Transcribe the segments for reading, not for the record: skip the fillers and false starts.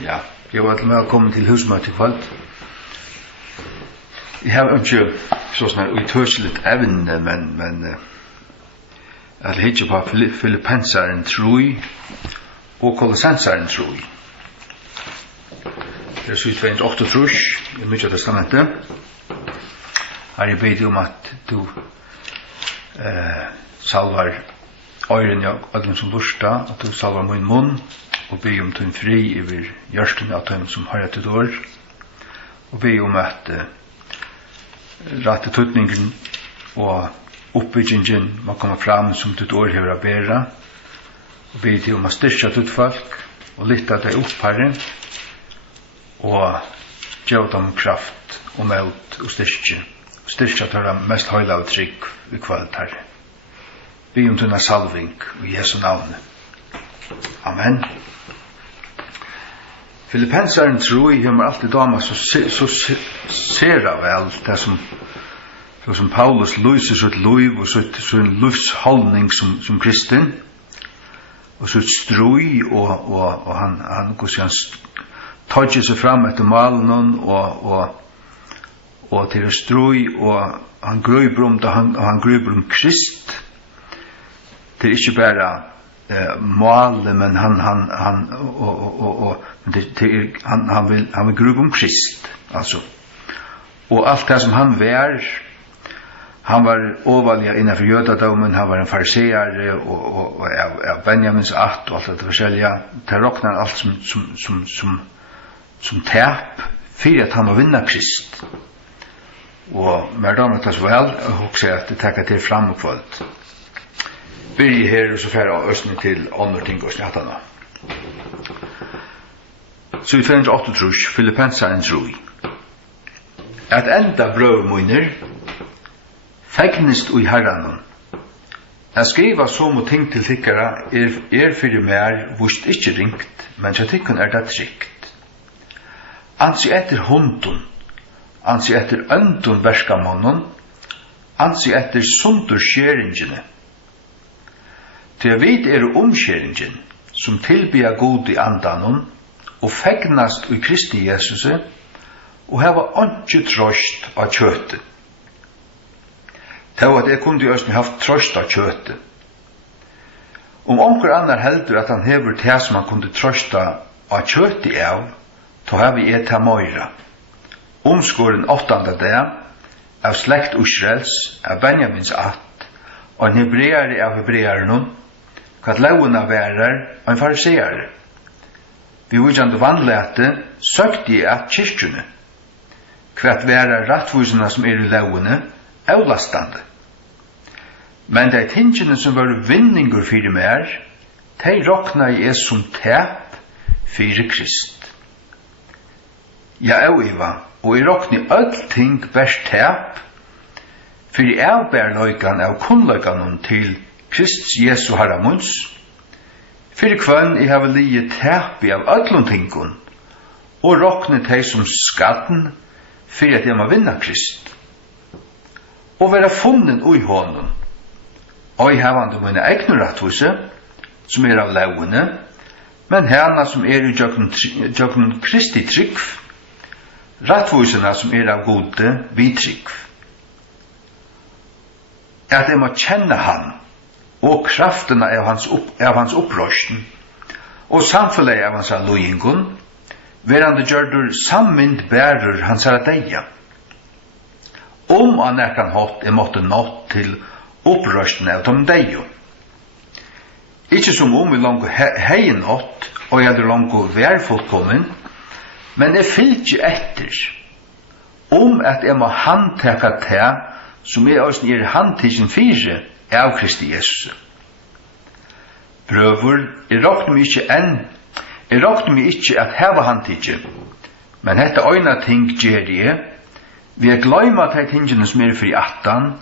Ja, jeg var velkommen til husmøte i kveld. Jeg har ikke så sånn utørselig evne, men jeg hittar på Filippensaren troi og Kolossensaren troi. Det er 228 trus i Nye Testamentet. Her jeg bedt om at du salvar øyren av alle som lusta, at du salvar min munn, og be om din fri over hjørsten av dem som har et år, og be om at rette tøtningen og oppbyggingen må komme fram som ditt år hever å bære, og be til om å styrke ditt folk, og lytte deg opp, Herre, og gjøre dem kraft og mot og styrke til det mest høyla og trygg i kveld, Herre. Be om denne salving i Jesu navn. Amen. Filippensaren tror jeg har alltid damer så ser av vel det som Paulus lyser sitt liv og sin livsholdning som kristen og sitt strøy og han tøtjer seg fram etter malen og til strøy og han grøyber om det han grøyber om Krist det er ikke bare måle, men han vil gruppe om Krist, altså. Og alt det som han var overvalget innenfor jødadommen, han var en fariseer, og av Benjamins att, og alt det forskjellige, det råkner alt som tap, for at han må vinne Krist. Og med damer tas vel, og også at det takker til fram og kvalt. Byrje her og så færre av østene til andre ting og snjattene. Så i 208 trus, Filippensaren troi. At enda brøvmunner, fegnest ui herranen. Jeg skriva så må ting til tikkara fyrir mer vust ikkje ringt, men så tikkun det trygt. Ansi etter hunden, ansi etter øndun verskamonnen, ansi etter sundur skjeringene. Til vit omskjeringen, som tilbyr god i andanon, og fegnast i Kristi Jesus, og heva ikke trost av kjøtet. Det var at jeg kunne også haft trost av kjøtet. Om onker annar heldur at han hever det som han kunne trosta av kjøtet av, så har vi et av møyra. Omskåren 8. dag, av slekt Israels, av Benjamins att, og en hebreare av hebrearen, hva launa værer og en fariseere. Vi ujande vannlete søkte jeg at kyrkjene, hva værer rattvusene som i laune, avlastande. Men de tingene som var vinninger fyrir mer, de råkna jeg som tap fyrir Krist. Ja, auiva, og jeg råkna öll ting best tap, fyrir avbærløykan av kunnløykanen til Krist Jesu Haramuns, fyrir kvann I hava lije tepi av öllum tingun, og råkne teg som skatten, fyrir at jeg må vinna Krist. Og vera funnen ui hånden, og I havande mine egnu rattvise, som av laune, men hana som I jøkken Kristi trygg, rattvisena som av gode vi trygg. At jeg må kjenne han, og kraftene av hans opprørsten, og samfunnet av hans løyingen, verande gjørdur sammind bærer hans deia. Han kan hatt måtte nått til opprørsten av dem deio. Ikke som vi langt hei nått, og jeg hadde langt værfullkommen, men jeg fyllt etter, at jeg må handteka til, som også handtidsen fire, av Kristi Jesus. Prøver, jeg råkner meg ikke at heva handtidje, men hette øyna ting gjer jeg, vi gløyma de tingene som for I attan,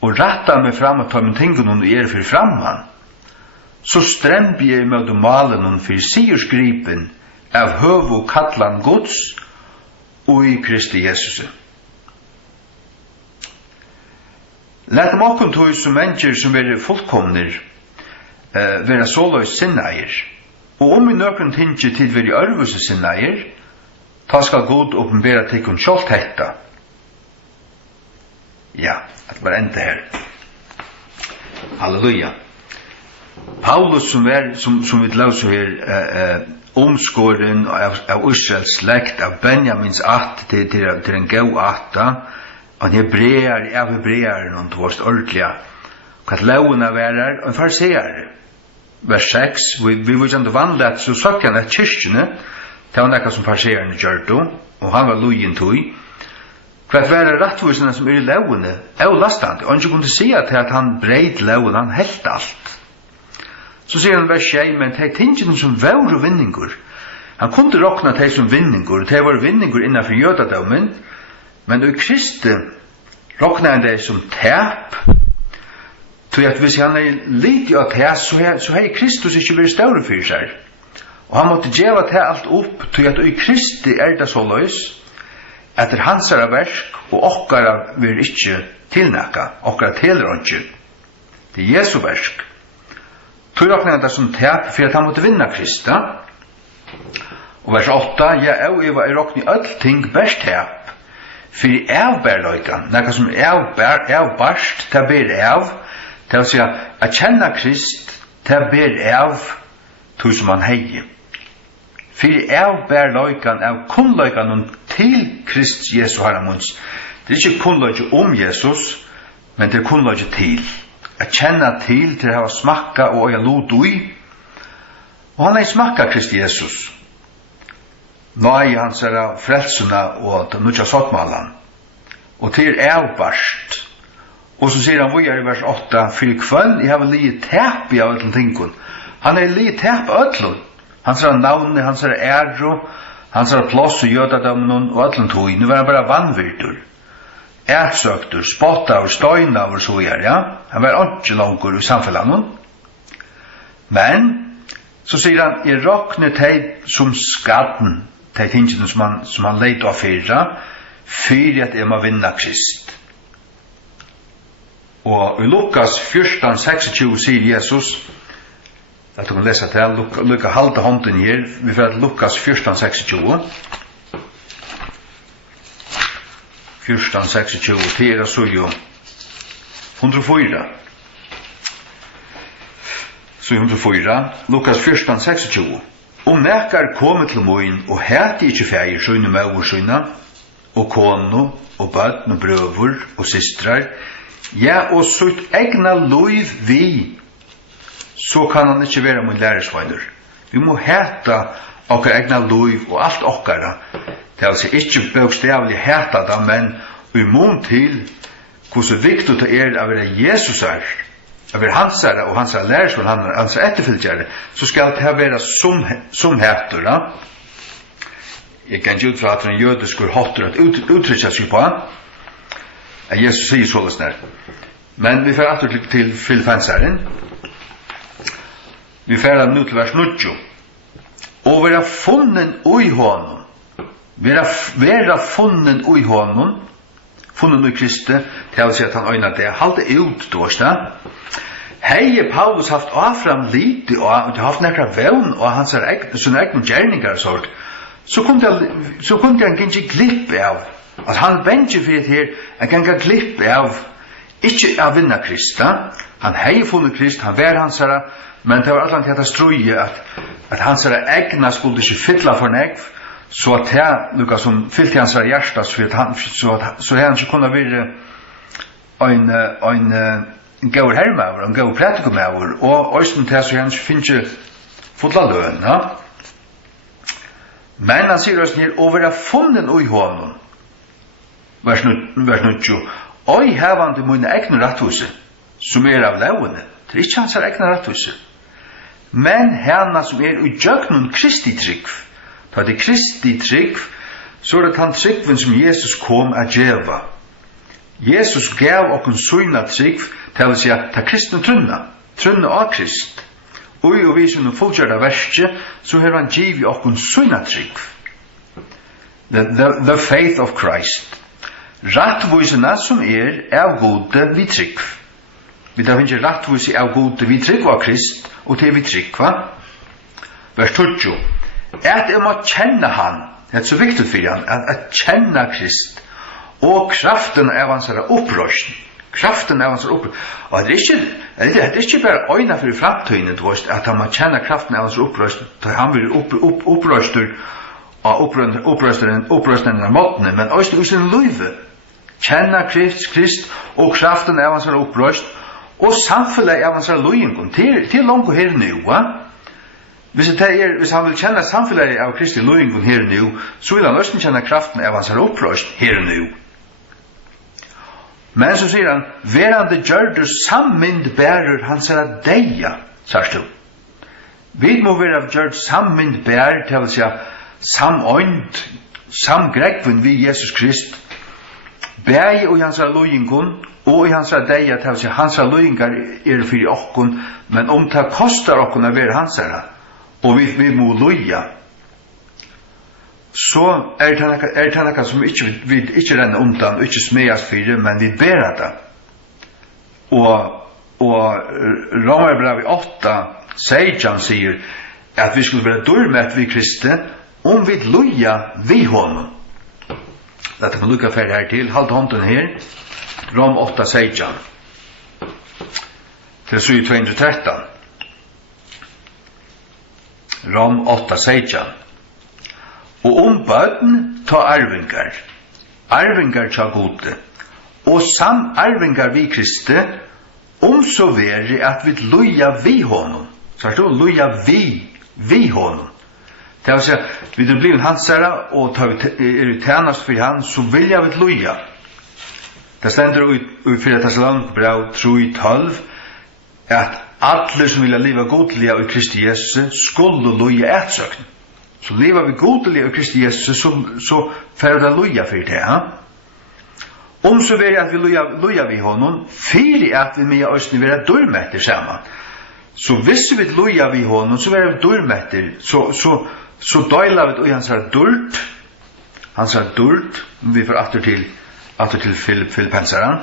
og ratta meg fram at de tingene for framman, så stremper jeg med malen for sigursgripen av høvu kallan Guds og I Kristi Jesus. Læt makon tog som mennesker som være fullkomner, være såløys sinneier, Og I nøkron tingi tid veri örvuse sinnair, ta skal god åpenbæra tikkun sjálft hetta. Ja, det var enda her. Halleluja. Paulus som vi lauser her, omskåren av Israels slekt, av Benjamins att til en gau atta, og en hebreer, noen tvorst ordentliga, hva launa værer, og en fariseer. Vers 6, vi var ikke vanlig at så sagt han at kyrkjene, det var nekka som fariseerne gjør det, og han var lojen tog, for at være rettvisene som I laune, og lastande, og han ikke kunne si at han breit laune, han helt alt. Så sier han vers 6, men de tingene som var vinningur, han kunne råkna de som vinningur, de var vinningur innanfor jødadommen, men I Kristi råkna han de som tap, så at hvis han lite av det, så har Kristus ikke vært større for seg. Og han måtte gjøre det alt opp, til at I Kristi det så løs, etter hans verk, og okkara vil ikke tilnækka, okkara tilrør ikke. Det Jesu verk. Tog råkner han det som tap, for at han måtte vinna Krista. Og vers 8, ja, jeg var I råkner all ting best tap, for I avbærløykan, nekka som avbarst, det ber av, det vil si at kjenne Krist, det ber av to som han heier. For av ber løykan av kunnløykan til Krist Jesu Haramunds. Det ikke kunnløykan om Jesus, men det kunnløykan til. At kjenne til å ha smakka og øya lot ui. Og han smakka Krist Jesus. Nei, hans frelsuna og nutja sottmalan. Og til avbarst. Og så sier han vujar I vers 8, for kvønn, jeg har li tap I av ötlun tingun. Han li tap ötlun. Han ser navnet, han ser æro, han ser plåss og jødadamnon og ötlun tog. Nu var han bara vannvirtur. Ærsøktur, spottaur, støynaur, så ja. Han var ikke langur I samfellanon. Men, så sier han, jeg råkner teg som skatten, teg tingene som han leit av fyrra, fyrir at jeg må vinna Krist. Og I Lukas 14:26 sier Jesus, jeg kan lese til, lukka halda hånden her, vi får Lukas 14:26. 14:26, til så jo 104. Så 104, Lukas 14:26. Om nekar kommer til moin, og hæti ikkje feir søyne mauer søyne, og kono, og bøtten, og brøver, og systrar, ja, og sutt egna loiv vi, så kan han ikke være min læresveiner. Vi må hæta okkar egna loiv og alt okkara. Det er altså ikke bokstavlig hæta det, men vi må til hvordan viktig det å være Jesusar, å være hansare og hansare læresvein, hansare etterfylgjare, så skal det være som hæter. Jeg kan ikke utfra at en jødeskur hotter at uttrykja seg på han, Jesus sier såles nær. Men vi får alltid til Filippenseren. Vi får nu til vers 9. Og vera funnen ui honom. Vera funnen ui honom. Funnen ui Kristi. Det vil si at han øyna det. Halde ut, dårsta. Hei Paulus haft afram lite og haft nekra vevn og hans sånne egnu gjerningar sort. Så kunne han ikke glippe av. At han bensje for det her, han kan ikke glippe av, ikke av vinna Krista. Han hei funnet Krist, han var hans herre, men det var allan til at strøye at hans herre egna skulle ikke fylla for negv, så at det lukka som fyllt hans herre hjertas, så han ikke kunne være en gaur herrmaver, en gaur pratikumaver, og òsden til så han finner fotla løn. Men han sier òsden her, og være funnen ui honom, vers 9, oi hevande mine egnu ratthuse, som av lauene, det ikke hans egna ratthuse, men hana som ujøgnun Kristi trygg, da det Kristi trygg, så det han tryggven som Jesus kom a djeva. Jesus gav okkun søyna trygg, til å si at ta kristne trunna av Krist, og vi som fullgjørda verskje, så har han givet okkun søyna trygg. The faith of Christ. Rattvisene som av gode vi trygg. Vi tar ikke rattvise av gode vi trygg av Krist, og til vi trygg, va? vers 20. At må kjenne han, det er så viktig for han, at kjenne Krist, og kraften av hans opprørsen. Kraften av hans opprørsen. Og det er ikke bare øyne for i fremtiden, at han må kjenne kraften av hans opprørsen, han vil opprørster av opprørsten av måtene, men også i sin løyve. Kjenne Krist og kraften av hans opprørsen, og samfunnet av hans løyingen. Til langt her nå, Hvis han vil kjenne samfunnet av Kristi løyingen her nå, så vil han også kjenne kraften av hans opprørst her nå. Men så sier han, verande gjørdur sammynd bærer hans deia, sier du. Vi må være gjørd sammynd bærer til å si samøynd, samgrekven vi Jesus Krist, bæg og hans løyingen, og i hans deia til å si hans løyingar for okkon, men det kostar okkon å være hans og vi må loja, så det noe som vi ikke renner undan, og ikke smeas for det, men vi ber det. Og Romerbrevet 8, 16 sier at vi skulle være dørmet vi kristne, om vi loja vi honom. Dette kan lukka ferdig her til, halt hånden her, Rom 8, 16. Til 213. Rom 8:16. Og bøten ta arvingar tja gode, og samarvingar vi Kristi, så veri at vi loja vi honom. Så er det loja vi honom. Det vil si, vi er blivet hansara, og i tjenast for han, så vil jeg vi loja. Det stender i 4. Tessalonikerbrev 3:12, at alle som vil leva godliga i Kristi Jesus skulle loja ætsøkn. Så lever vi godliga i Kristi Jesus, så får det loja for det. Så vil at vi loja vi honom, fyrir at vi med oss vil være dørmetter sammen. Så hvis vi loja vi honom, så vil vi dørmetter, så døyler vi hans dørt, vi får atter til Filippenseren.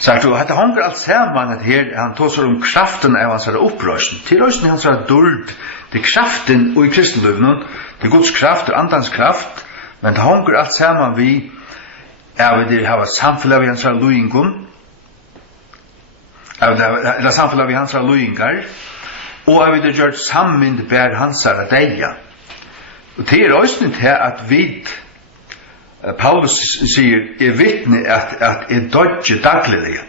Så det hanger alt sammen at her han tåser om kraften av hans opprørsen. Til røysen hans dørt, det kraften og i kristenløvnen, det Guds kraft og andans kraft, men det hanger alt sammen vi det har samfunnet av hans løyingen, eller samfunnet av hans løyingar, og det gjør sammenheng bær hans deia. Og til røysen til at vi Paulus sier, vittne at dodge dagliga.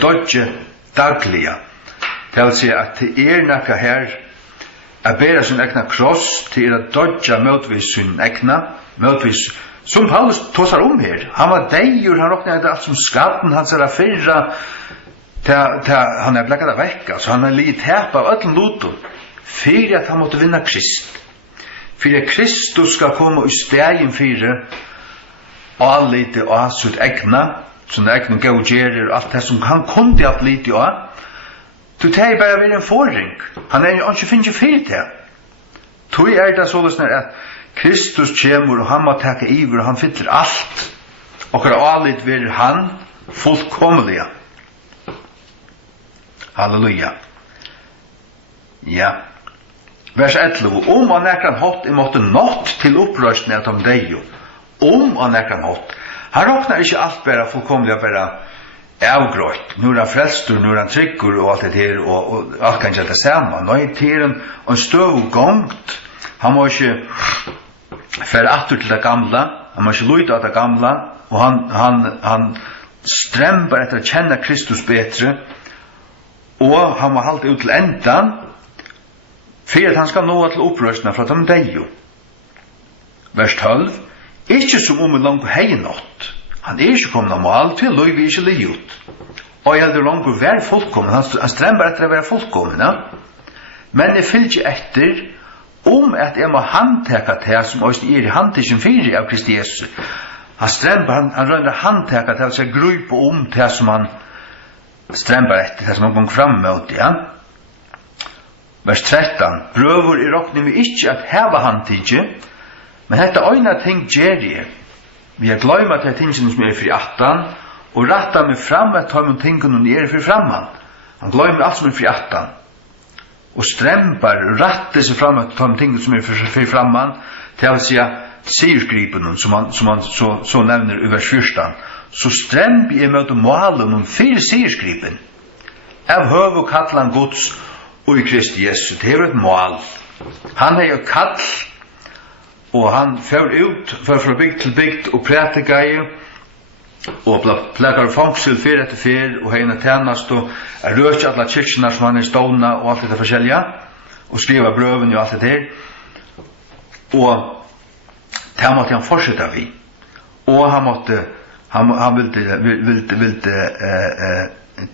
Dodge dagliga. Det vil si at det nekka her a bæra sin egna kross til dodge møtvis sin egna, møtvis, som Paulus tåsar her. Han var deijur, han råkna alt som skatten, han ser fyrra, han blekket vekk, så han ligget tepa av öllum lutum, fyrir at han måtte vinna Krist. Fyrir Kristus skal komme i stegin fyrir allite og sitt egna, som egna gaugerer og alt det som han kunde alt lite av. Du tar bare ved en forring. Han ikke finner fyrir det. Tu det sånn at Kristus kommer og han må takke iver og han fyller alt. Og allite vil han fullkomlige. Halleluja. Ja. Vers 11. Han nekran hot måtte nått til opprørsene at de deio. Han nekran hot. Han råknar ikke alt bare fullkomlig bare avgrått. Nå han frelstur, nå han tryggur og alt det her, og alt kan ikke det samme. Nå til en støv gongt. Han må ikke fære atter til det gamla. Han må ikke luita av det gamla. Og han strembar etter å kjenne Kristus betre. Og han må halte ut til endan, for at han skal nå til opprørsene fra de deio. Vers 12. Ikke som om en langt heinått. Han ikke kommet av mål til løy vi ikke li ut. Og jeg hadde langt å være fullkommen. Han stremmer etter å være fullkommen. Ja? Men jeg fylgjer etter at jeg må handteka til som også i handtisen fyrir av Kristi Jesus. Han stremmer, han rønner handteka til seg grupe til som han stremmer etter, til som han går fram med. Ja? Vers 13. Brøver i råkning vi ikke at heva handtidje, men dette øyne ting gjerrig. Vi har gløyma til tingene som fri 18, og retta meg fram at ta med tingene som fri framman. Han gløymer alt som fri 18. og strempar ratte seg fram at de ting som for framman til å si sirgripen som han så nevner i vers 14 så stremp jeg møte målen for sirgripen av høv og kallan Guds og i Kristi Jesus det er et mål han er jo kall og han fer ut fra bygd til bygd og prætikaie og plakar fangsel fyrir etter fyrir og heina tennast og røkja alla kyrkjena som han ståna og alt det forskjellige og skriva brøven og alt det der og det måtte han fortsetta vi og han ville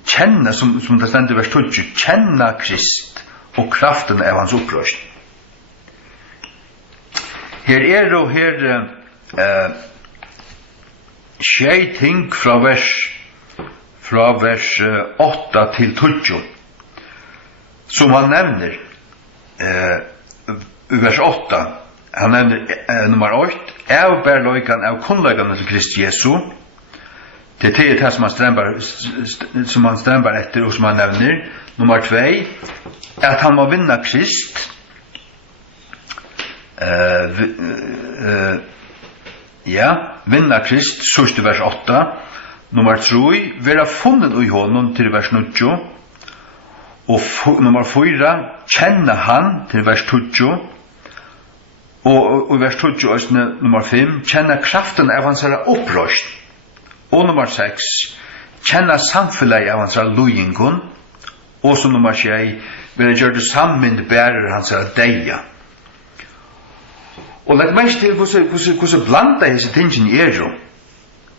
kjenne som det stendur vers 20 kjenne Krist og kraften av hans opprørst her er og her tjei ting fra vers 8 til 20 som han nevner i vers 8 han nevner nummer 8 av bærløykan av kunnløykan til Kristi Jesu det er det som han strembar etter og som han nevner nummer 2 at han må vinna Krist vinna Krist, sørste vers 8. Nummer 3, vera funnet i honom til vers 9. Og nummer 4, kjenne han til vers 20. Og i vers 20, nummer 5, kjenne kraften av hans opprørst. Og nummer 6, kjenne samfunnet av hans lojingon. Og som nummer 6, vera gjøre det sammen bærer hans deia. Og legg mest til hvordan blanda hese tingene er jo.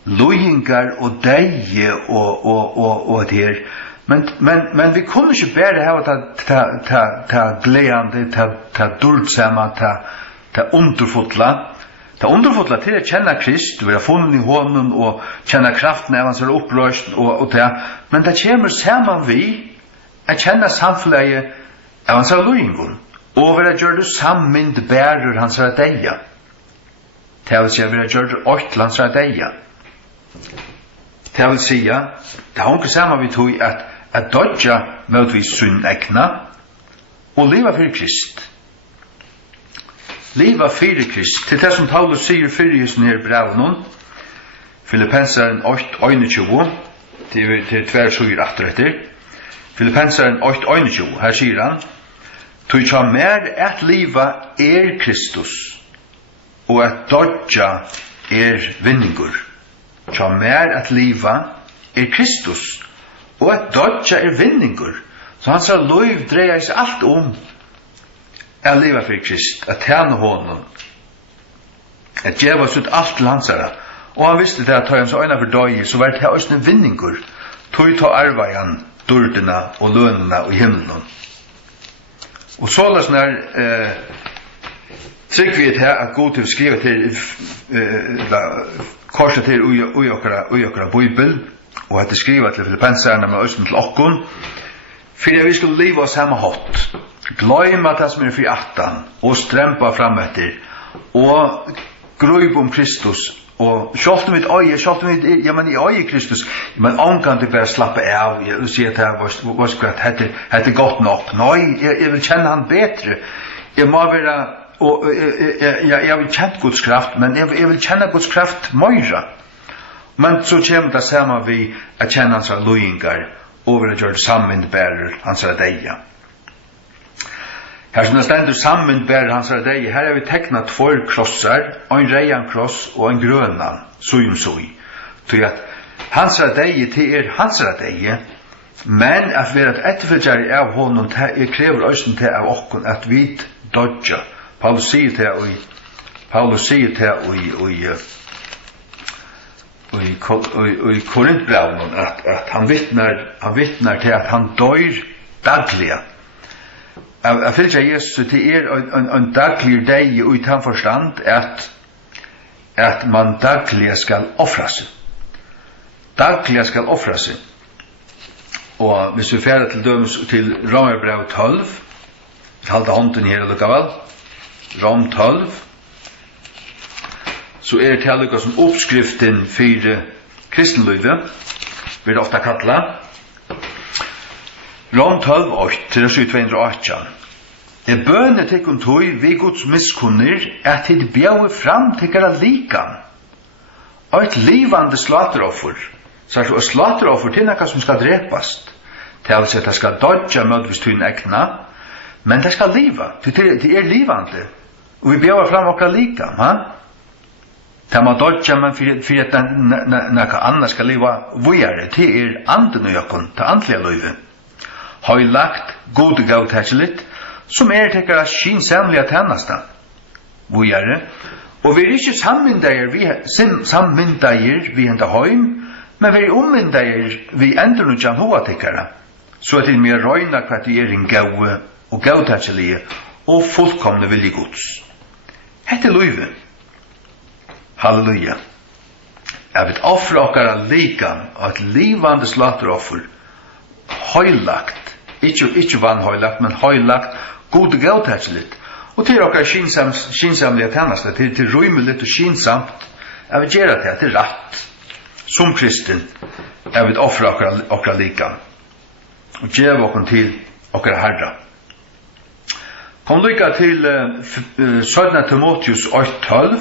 Lojingar og deie og det her. Men vi kunne ikke bare hava ta gledende, ta duldsama, ta underfotla. Ta underfotla til å kjenne Krist, være funnet i hånden og kjenne kraften av hans opprørst og det. Men det kommer saman vi å kjenne samfunnet av hans lojingon. Og vi har gjort det sammen bærer hans deia. Det vil si at vi har gjort det åttl hans deia. Det vil si at det har ikke sammen vi tog at dodja møtvis sunn egna og liva fyrir Krist. Liva fyrir Krist. Til det som Paulus sier fyrir i sånne her brevnen Filippensaren 8:21 til 2:7 Filippensaren 8:21 her sier han Tui tja mer at liva Kristus, og at dodja vinningur. Tja mer at liva Kristus, og at dodja vinningur. Så han sa loiv dreier seg alt at liva for Krist, at tjene honom, at djeva oss ut alt til hansara. Og han visste det at ta hans øyne for døy, så var det også en vinningur. Tui ta arvajan, durdina og lønena og himmelen. Og så la sånn trygg vi til at god til å skrive til korset til ui okra bibel og at det skriver til Filippenserne med østen til okkon for at vi skulle leve oss hjemme hot gløyma det som for 18 og strempa fram etter og grøyb Kristus og sjålten mitt øye ja, men i øye Kristus men ångan til bare slappe av og si at det er godt nok nei, jeg vil kjenne han bedre jeg må være og jeg vil kjenne Guds kraft men jeg vil kjenne Guds kraft møyra men så kommer det sammen vi at kjenne hans lojingar og vil gjøre det sammen bærer hans deia her som det stendur sammen bærer hans deia her har vi teknat 2 krossar og en reian kross og en grønan sui til at hans deia til hans deia men at vi er et etterfølgjare av honom krever øysten til av okkon at vi dodja Paulus sier til i Korintbrevnen at han vittnar til at han dør dagliga Jeg fylgja Jesus til en daglig deg og i den forstand at man daglig skal offra seg. Daglig skal offra seg. Og hvis vi færre til dømes til Romerbrev 12, halda hånden her og lukkavel, Rom 12, så det til som oppskriften for kristenløyve, blir det ofta kallet. Rom 12:8 til 218. Bønne tekkun tøy vi Guds miskunnir at hit bjau fram tekkara likan. Og et livande slateroffer. Så er slateroffer til nekka som skal drepast. Det vil si at det skal dodja mødvis til en egna, men det skal liva. Det er livande. Og vi bjau fram okra likan, ha? Det må dodja, men for at nekka anna skal liva vujare, det er anden og jokkun, det andlige løyve. Høylagt, gode gavtæsjelit, som tekkara skinsamlige tennasta. Vujare. Og vi er ikke sammyndager vi henta høym, men vi er ommyndager vi endurnudjan hoa tekkara. Så at det er mer røyna hva det er en gau og gavtæsjelige og fullkomne vilje Guds. Hette er løyve. Halleluja. Jeg vil offre okkara likan og et livande slateroffer høylagt, ikke vanhøylagt, men høylagt, gode gavtæsjelit. Og til okkar skinsamlige tennasta, til rymelig og skinsamt, jeg vil gjøre det til rett. Som kristen, jeg vil offre okkara likan. Og gjøre okkar til okkara herra. Kom lykka til 17. Timotheus 8:12.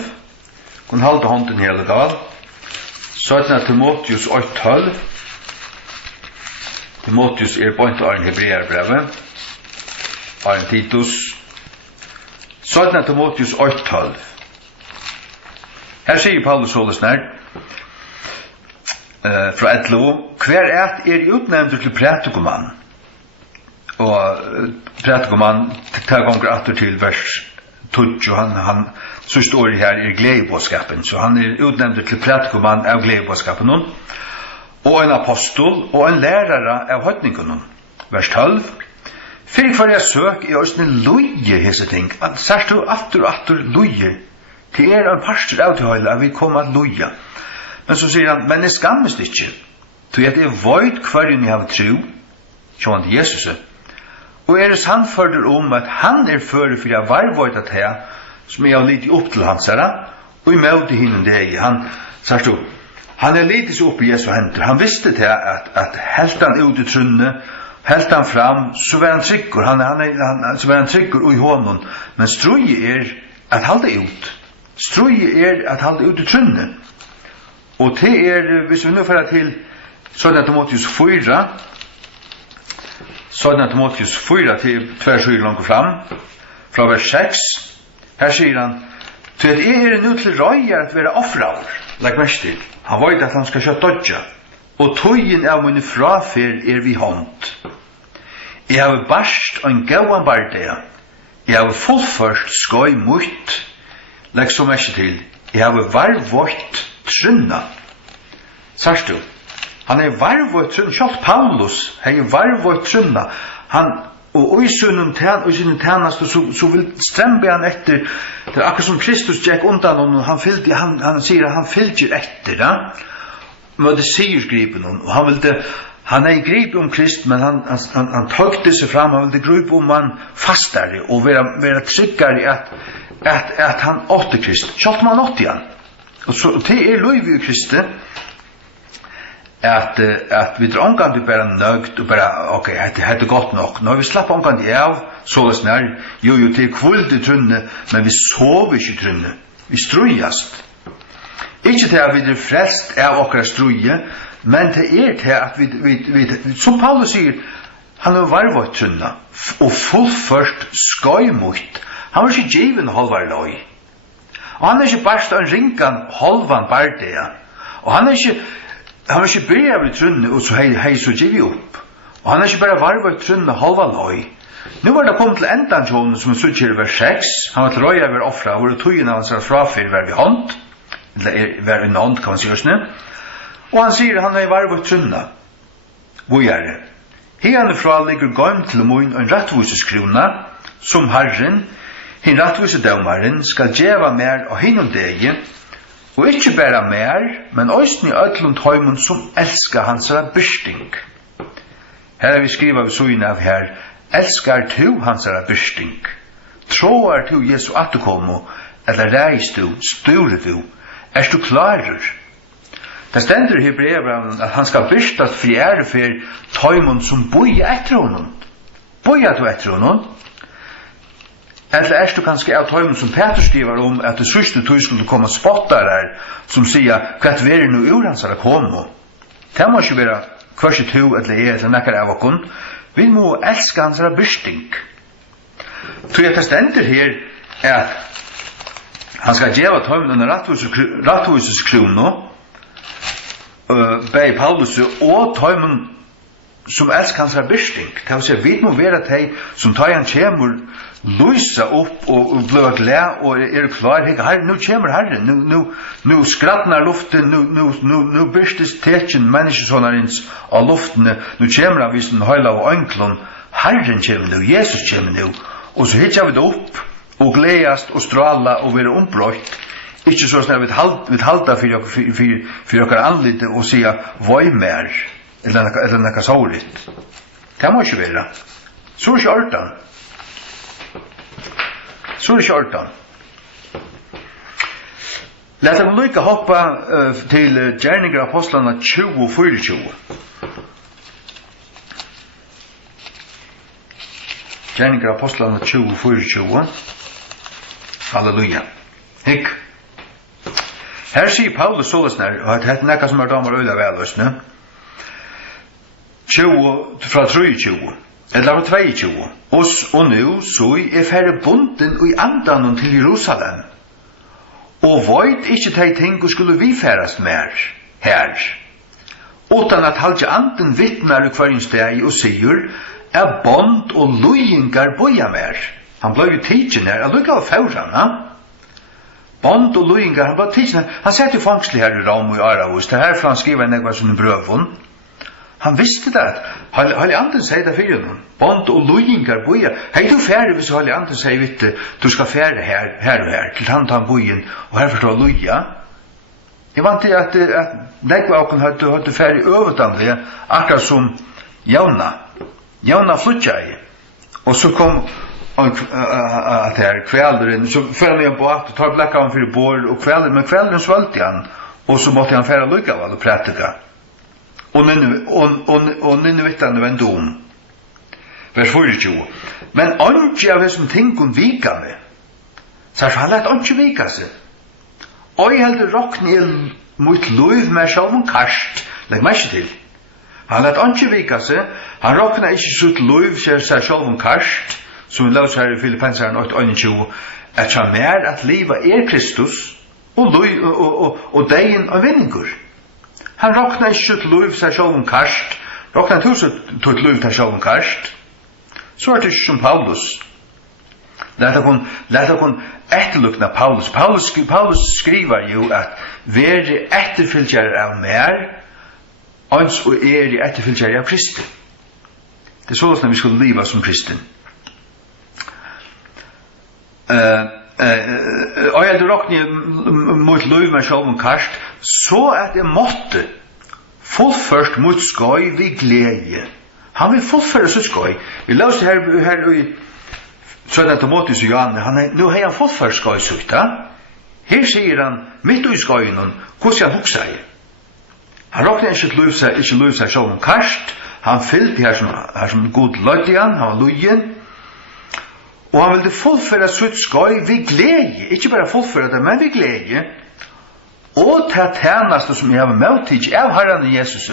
Kun halda hånden hele gal. 17. Timotheus 8:12. Timotheus bøynt av en hebreerbrevet. Arn Titus. 17. Timotheus 8:12. Her sier Paulus Solesnær fra 11. Hver utnevnt til prætikoman. Og prætikoman tar gonger atter til vers 20. Han sørste året her gledebådskapen. Så han utnevnt til prætikoman av gledebådskapen. Og en apostol og en lærere av høytningen. Vers 12. Fyrir for jeg søk i òsne loje hese ting. Sært du atter loje. Det en parster av til høyla at vi kommer at loja. Men så sier han, men jeg skammest ikke. Til at jeg void hverjen jeg har tro. Sjåan til Jesus. Og det sannførder om at han føre for jeg var void at her, som jeg har litt opp til hans herra, og i møte henne deg. Han litt seg opp i Jesu hender. Han visste til at helt han ut i trunne, helt han fram, så var han tryggur. Så var han tryggur i hånden. Men strøye at halde ut. Strøye at halde ut i trunne. Og det hvis vi nu fører til 17. Timotheus 4, 17. Timotheus 4 til 2 langt fram, fra vers 6, her sier han, til at nu til røyer at være offraver, legg mest til. Han vet at han skal kjøtt dodja, og tøyen av mine frafer vi hånd. Jeg har barst og en gauan bardea, jeg har fullførst skøy mutt, legg så mest til, jeg har varvått trunna. Sørst du? Han varvått trunna. Kjalt Paulus varvått trunna. Og i sin tjenast så vil strembe han etter. Det akkurat som Kristus gikk undan honom. Han sier at han fylgjer etter. Men det sier gripen honom. Og han gripet Krist, men han tøkte seg fram. Han ville gripe han fastare og være tryggare at han åtte Krist. Kjalt man åtte han. Og så det lov i Kristi at vi drar omgang bare nøgt og bare, ok, det er godt nok. Når vi slapper omgang av, så er det snart, jo, det kvult i trunne, men vi sover ikke i trunne. Vi strøyast. Ikke til at vi frelst av okra strøye, men til til at vi som Paulus sier, han varvått trunne, og fullførst skøymutt. Han var ikke given halvar løy. Og han ikke bare en ringan halvan bardea. Og han var ikke byrja ved trunne, og så hei så givet opp. Og han ikke bare varva i trunne halvan løy. Nu var det kommet til endan tjonen som suttjer vers 6. Han var til røya ved offra, hvor det tøyen av hans frafyr var ved hånd. Eller var ved nånd, kan man si også. Og han sier han varva i trunne. Hvor er det? Herne fra ligger gøym til moin og en rettviseskrona, som Herren, hin rattvise dømaren skal djeva mer av hinnom degi, og ikkje bæra mer, men òsni ötlund tøymund som elskar hansara byrsting. Her vi skriva vi suin av her, elskar tu hansara byrsting. Tråar tu Jesu attekomo, eller reis du, sture du, du klarer. Det stender i Hebreerbrevet at han skal byrstas for ære for tøymon som boi etter honom. Boia du etter honom? Eller er du kanskje av tøymon som Peter skriver om at det sørste tøy skulle komme spottare som sier hva det er noe ur hans komo. Det må ikke være hversi to eller eller nekkar av okkon. Vi må elska hans byrsting. Så jeg stender her at han skal gjeva tøymon under ratthuses krono bei Paulus og tøymon som elskar hans byrsting. Det vil si, vi må være de som tar han kjemur lysa opp og blir glad og klar. Her, nu kommer Herren, nu skratnar luften, nu byrstes tekjen menneskesånarins av luftene, nu kommer han visen høyla og ønklon. Herren kommer nu, Jesus kommer nu, og så hittar vi det opp og gledast og strala og være ombrøtt. Ikke så snart vi halda for okkar anlite og sier voi mer eller nekka såligt. Det må ikke være. Så er ikke ordan. Så er ikke ordan. Lät oss lykka hoppa til Gjerninger Apostlarna 20-24. Gjerninger Apostlarna 20-24. Halleluja. Hikk. Her sier Paulus sålesnær, og det er nekka som damer øyla veløsne, 20 fra 23, eller fra 22. Og nu så er færre bunden og i andan til Jerusalem, og void ikke de ting skulle vi færast mer her, utan at halde anden vittnar i hverjum steg og sier, er bond og lujingar boja mer. Han ble jo tidsen her, han lukka av fauran, ha? Bond og lujingar, han ble tidsen her, han sett jo fangslig her i Ram og i Aravus, det her for han skriver en ekvar sånn brøvun. Han visste det, Halli Anden sier det fyrir noen. Bond og lujingar boja. Hei du færre hvis Halli Anden sier vitte, du skal færre her og her, til han tar bojen, og her forstår luja. Jeg vant til at nekva åkken hadde færre øvetandlige, akkurat som Jauna. Jauna flutjai. Og så kom at her kvelderen, så følte han på at tar blekka han fyrir bor, og men kvelderen svølte han, og så måtte han færre lukka og prætika. Og Ninevittan vende om. Vers 24. Men åndsje av þessum tingum vikane, så han lett åndsje vika seg. Og jeg heldur rokni mot luiv med sjálfum karst, legg mæsje til. Han lett åndsje vika seg, han rokna ikke sutt luiv seg sjálfum karst, som vi laus her i Filippenseren 8:21, at han mer at liva Kristus, og degin av vinningur. Han rokna ikke sutt luiv seg sjálfum karst, rokna tutt luiv seg sjálfum karst, så er det ikke som Paulus. Lät okon etterlukna Paulus. Paulus skriver jo at veri etterfylgjare av mer, ans og etterfylgjare av Kristi. Det er sånn at vi skulle liva som Kristi. Og jeg rokni mot luiv med sjálfum karst, så at jeg måtte fullførst mot skoj vi glede. Han vil fullføre sitt skoj. Vi løste her i 17. Timotheus og Johan, nu har han fullført skoj sitt. Her sier han, mitt i skojnen, hvordan han huksa i. Han råkner ikke luiv seg sjálf om karst, han fyllte her som god løydian, han var lujen, og han ville fullføre sitt skoj vi glede. Ikke bare fullføre det, men vi glede. Og til tjeneste som jeg har møttig av Herren Jesus,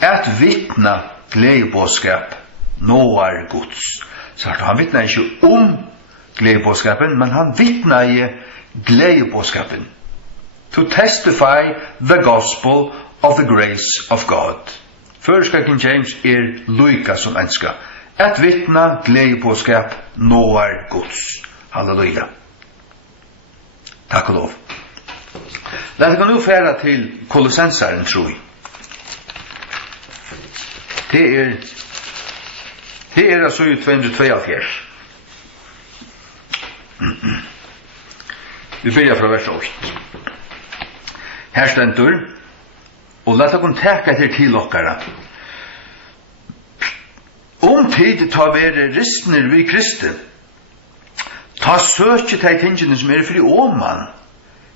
at vittna gledebåskap nåar Guds. Så han vittnar ikke om gledebåskapen, men han vittnar i gledebåskapen. To testify the gospel of the grace of God. Førska King James luika som enska. At vittna gledebåskap nåar Guds. Halleluja. Takk og lov. Lad oss nu færa til Kolossensaren, tror jeg. Det er altså i 242. Vi begynner fra vers 8. Her stendur, og lad oss teka til okkara. Tid ta vere ristner vi Kristi, ta søkje teg tingene som fri åman,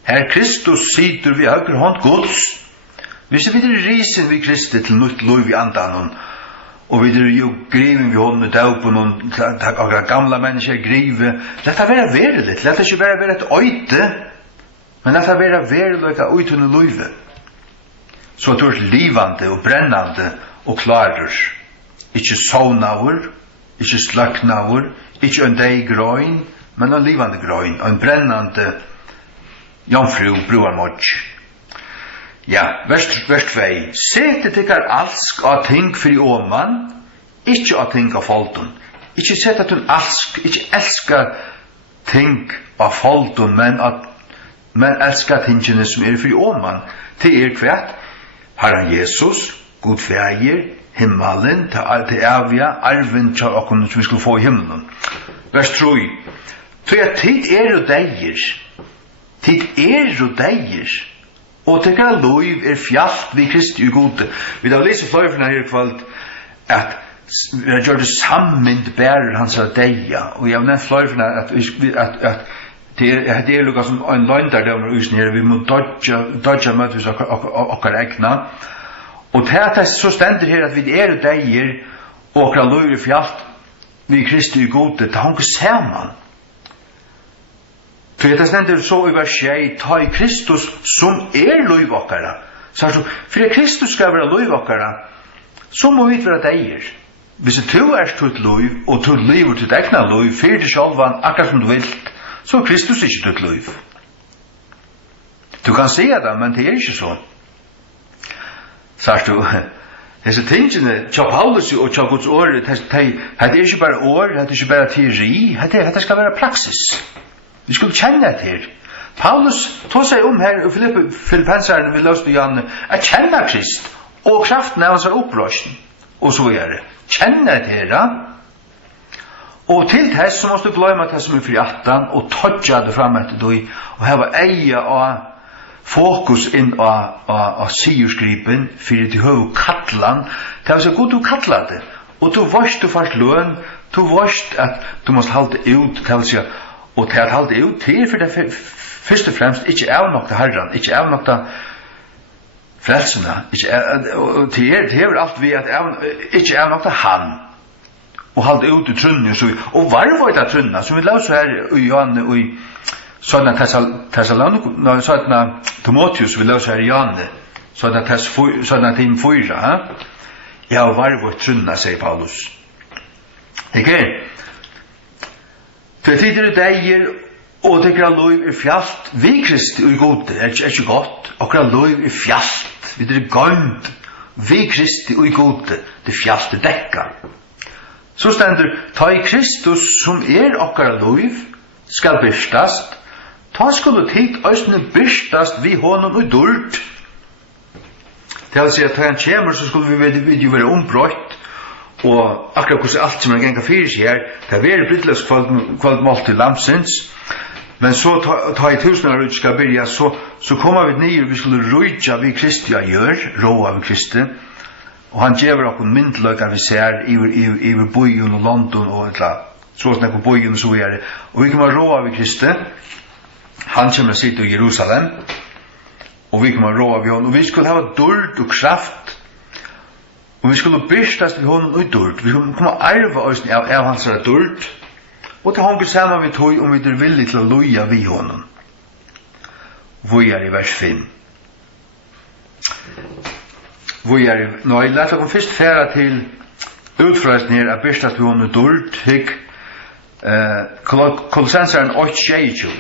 her Kristus sitter vi høyre hånd Guds, Hvis vi risen vi Kristi til nytt liv i andan, og vi jo griven vi hånden ut av på noen gamla mennesker grive, lett det være verelig, lett det ikke bare være et øyte, men lett det være verelig av utunne livet. Så at du er livande og brennande og klarer, ikke sovnaver, ikke slaknaver, ikke en deg grøyn, men en livande grøyn, en brennande jomfru broarmodj. Ja, vers 2. Sete tykkar alsk av ting fri åman, ikke av ting av folden. Ikke sete at hun alsk, ikke elskar ting av folden, men elskar tingene som fri åman. Til kvært, Herren Jesus, God Fægir, himmelen, til avia, arven til okken som vi skulle få i himmelen. Vers 3. Så ja, tid og deir. Tid og deir. Og til hva lov fjalt vi Kristi og gode. Vi da leser flere fra denne kveld at vi gjør det sammen bærer hans av deia. Og jeg har nevnt flere fra at det lukket som en løgn der var usen her. Vi må dodja møtes okkar egna. Og til at det så stender her at vi og deir og hva lov fjalt vi Kristi og gode. Det har ikke saman. For det stender så i vers 6, ta i Kristus som løyvokkara. Så altså, for Kristus skal være løyvokkara, så må vi være deir. Hvis du er tutt løyv, og tutt liv og tutt egna løyv, fyrir til sjálvan, akkurat som du vil, så er Kristus ikke tutt løyv. Du kan se det, men det er ikke så. Så du, disse tingene, tja Paulus og tja Guds år, det er ikke bare år, det er ikke bare teori, det skal være praksis. Vi skulle kjenne det her. Paulus tog seg her, og Filippenserne vil løse det Janne, at kjenne Krist, og kraften av hans opprørsen, og så gjør det. Kjenne det her, da. Og til tess så måste du gløyma det som fri 18, og todja det fram etter deg, og heva eia av fokus inn av sigurskripen, fyrir til høy kattlan, det var så god du kattla det, og du varst du fast løn, du varst at du måste halde ut, det vil si og til at halde ut til, for det først og fremst ikke er nok til Herren, ikke er nok til frelsene, og til er alt vi at ikke er nok til Han, og halde ut i trunnen, og varvøyt av trunnen, som vi løser her i Johanne, og i sånne Timotheus, vi løser her i Johanne, sånne tim 4, ja, varvøyt trunnen, sier Paulus. Ikke? For tider deir, og det lov fjalt, vi Kristi og gode, ikke godt, og lov fjalt, vi gøynd, vi Kristi og gode, det fjalt dekka. Så stender, ta i Kristus som okkara lov, skal byrstast, ta skulle tid østene byrstast vi honom og dult. Det vil si at han kommer, så skulle vi jo være ombrøtt, og akkurat hvordan alt som genga fyrir seg her, det er brytløs kvaldmål til lamsins, men så ta i tusenar ut skal byrja, så kommer vi ned, vi skulle rujtja vi Kristi a gjør, råa vi Kristi, og han gjever okkur myndløyga vi ser iver bøyen og London og etla, så snakk på bøyen og så gjør, og vi kommer råa vi Kristi, han kommer å sitte i Jerusalem, og vi kommer råa vi hon, og vi skulle ha dult og kraft, og vi skulle byrstast vi honom og dult. Vi skulle komme arva oss av hans dult. Og det hongur saman vi tog om vi er villig til å loja vi honom. Vi er i vers 5. Vi er i... Nå, jeg lærte oss først færa til utfrøysen her av byrstast vi honom og dult. Hikk Kolossenseren 8:22.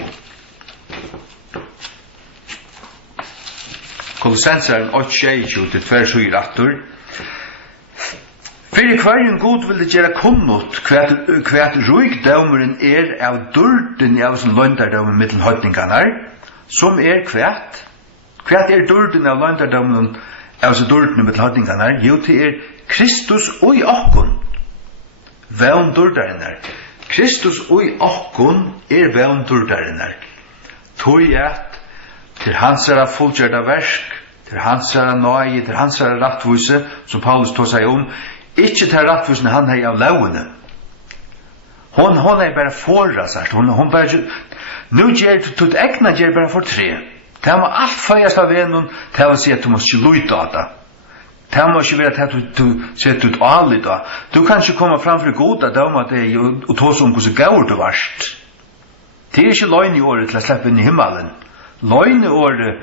Kolossenseren 8:22 til 2:7. Fyrir hverjum god vil det gjøre kunnot hvert rujkdaumeren av durden av sin løndardaumen mittel høytningarnar, som hvert. Hvert durden av løndardaumen av sin durden mittel høytningarnar? Jo, til Kristus og i okkon. Vævn durdarinnar. Kristus og i okkon vævn durdarinnar. Tog til hansara fullgjørda versk, til hansara nøye, til hansara rattvise, som Paulus tog seg om, ikke til rattvusen han hei av lauene. Hon er bare forra, sagt. Hon bare... Nu gjer tutt egna gjer bare for 3. Det må alt føyast av venun, det vil si at du må ikke luita av det. Det må ikke være at du setter ut alit da. Du kan ikke komme fram for goda døma deg og ta som hvordan gaur du varst. Det ikke løgn i året til å slippe inn i himmelen. Løgn i året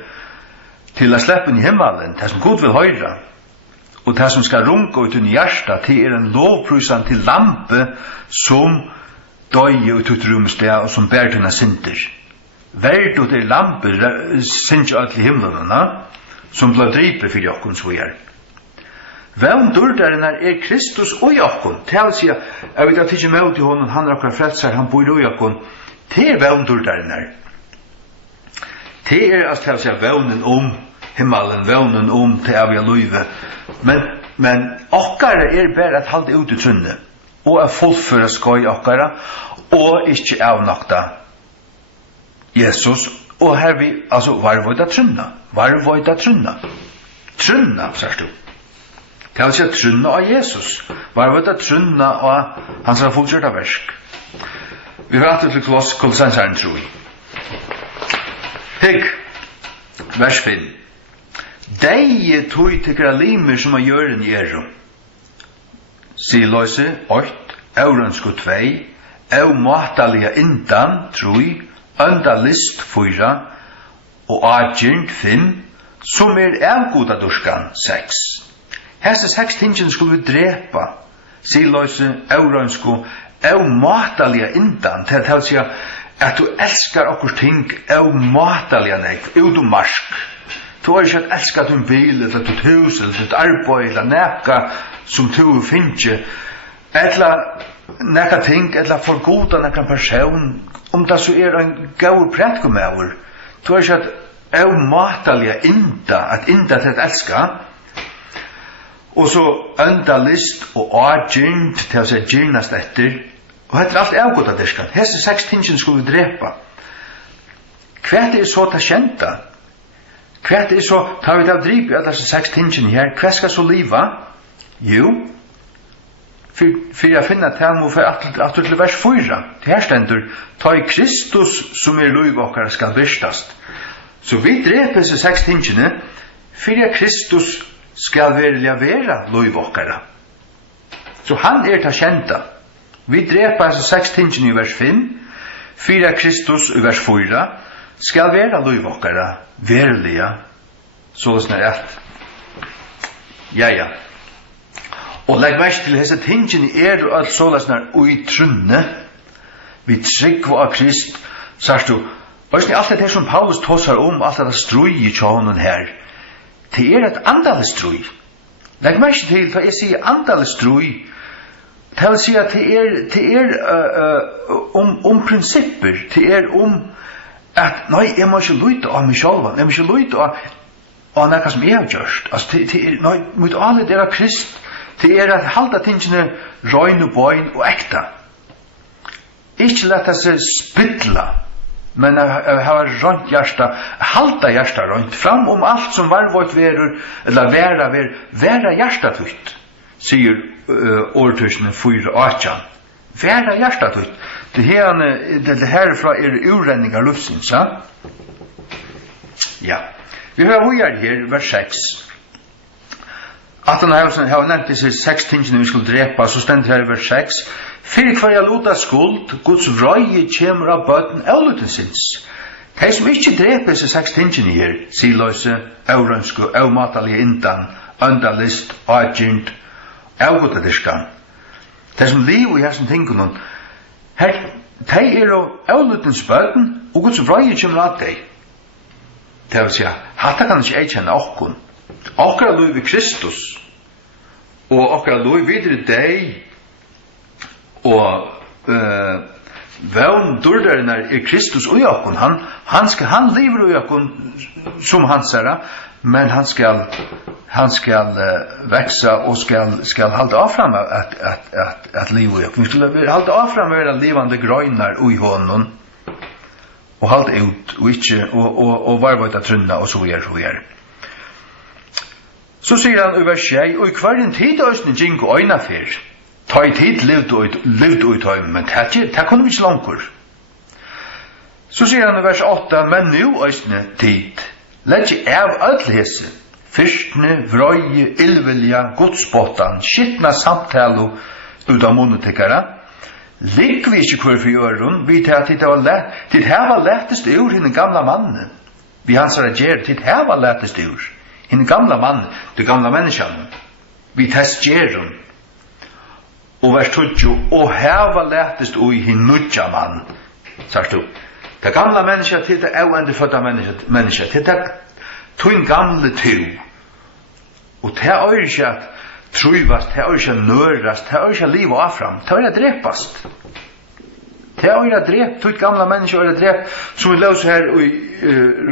til å slippe inn i himmelen, det som Gud vil høyre. Og det som skal runke ut i hjertet, det en lovprusan til lampe som døye ut ut rumsted og som bærer dine synder. Verd og det lampe synder alt i himmelen, som blir dripet for jokken så gjør. Hvem durderen er Kristus og jokken? Det vil si, jeg vet at ikke med til honom, han akkurat frelser, han bor i jokken. Det hvem durderen er. Det altså til å si vevnen om himmelen, vevnen om til evige løyve. Men okkara bare at halde ut i trunne, og fullføre skoj okkara, og ikke avnakta Jesus, og her vi, altså, varvøyda trunna. Trunna, sier du. Det vil si trunna av Jesus. Varvøyda trunna av hans fullkjørta versk. Vi har alltid til Kolossenseren, tror jeg. Hygg, vers 5. Dei tog til limer som er gjøren i eru. Siløse, 8, Eurønsko 2, Au matalige indan, 3, Øndalist, 4, og Agent, 5, som avgoda durskan, 6. Hese 6 tingen skulle vi drepa. Siløse, Eurønsko, Au matalige indan, til å si at du elskar okkur ting av matalige nek, ut marsk. Du har ikke elskat din bil, eller ditt hus, eller ditt arbeid, eller neka som du finner, eller neka ting, eller forgoda neka person, om det så en gaur prætkomæver. Du har ikke av matalige inda, at inda til at elska, og så øndalist og agent, til å si gyrnast etter, og dette alt avgått derskan. Hese 6 tingen skulle vi drepa. Hva så ta kjenta? Hva så, tar vi av drip i alle disse 6 tingen her, hva skal så liva? Jo, for jeg finner at jeg må få at til vers 4. Det her stendur, ta i Kristus som liv okkar skal virstast. Så vi dreper disse 6 tingene, for jeg Kristus skal vera liv okkar. Så han ta kjenta. Vi drepa disse 6 tingene i vers 5, 4 Kristus i vers 4, skal vera liv okkara, verlige, så det er rett. Ja. Og legg mest til disse tingene og alt så det er ui trunne, vi trykva av Krist, sørst du, og alt det som Paulus tåsar alt det strui i tjånen her, det et andale strui. Legg mest til, for jeg sier andale strui, det vil si at det om prinsipper, det at nei, jeg må ikke lytte av meg selv, jeg må ikke lytte av noe som jeg har gjort. Altså, nei, mot alle det Krist, det at halda tingene røyn og bøyn og ekta. Ikke lette seg spytla, men jeg har røynt hjertet, halda hjertet røynt, fram om alt som varvått verur, eller vera hjertet ut, sier årtusene 4-8. Vera hjertet ut. Det herfra urrenning av luftsins, ja. Vi har høyere her, vers 6. At han har nevnt disse 6 tingene vi skulle drepa, så stendt her i vers 6. Fyrir hver jeg luta skuld, Guds røye kjemur av bøten avlutensins. De som ikke dreper disse 6 tingene her, siløse, aurønsko, avmatalige indan, øndalist, agent, avgodaderskan. De som liv i hessen tingene, her, de avlutens bøten, og Guds røye kjemur av deg. Det vil si, hatta kan ikke eikjenne okkun. Okkara lov i Kristus, og okkara lov videre deg, og vevn durderen Kristus og okkun. Han lever i okkun som han sier, men han skal veksa og skal halde avfram at liv i okkun. Vi skal halde avfram å være livande grøynar i hånden, og halde ut, og varvøyta trunna, og så gjør. Så sier han i vers 6, og i hver tid østene gikk og øyna fyr. Ta i tid levd ut høy, men det kunne vi ikke langkur. Så sier han i vers 8, men nu østene tid, Legge av ödlhese, fyrstne, vrøye, illvilja, godsbåtan, skittna samtalo ut av monotekara. Ligg vi ikke hver for jøren, vi til at det var lettest ur henne gamla mannen. Vi hans er gjer, det var lettest ur. Henne gamla mannen, det gamla menneskene. Vi test gjerum. Og vers 20, og heva lettest ui henne nudja mann. Sagt du, det gamla menneska til det auende fødda menneska, til det tog gamle tu. Og det er ikke at truvast, det er ikke nørast, det er ikke liv og afram, det er drepast. Det er ikke drept, tog gamla menneska er drept, som vi løs her i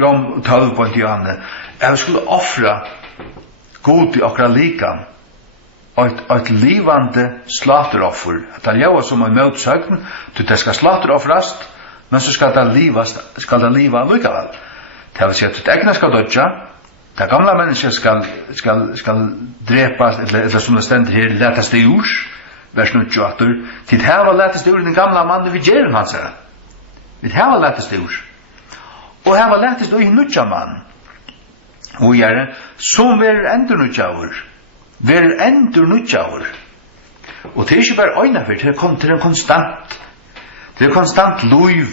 Rom 12 på en tianne. Jeg skulle offra god i okra likan, et livande slateroffer. Det er jo som en møtsøgn, det skal slateroffrast, men så skal det liva likevel. Det vil si at det egna skal dødja, det gamla mennesket skal drepas, eller som det stender her, letast i urs, vers 28, til det her var letast i urs, den gamla mannen vi gjør hans her. Det her var letast i urs. Og her var letast i nudja mann. Og gjerne, som ver endur nudja ur. Ver endur nudja ur. Og det er ikke bare øyna for, det er konstant. Det er konstant luiv,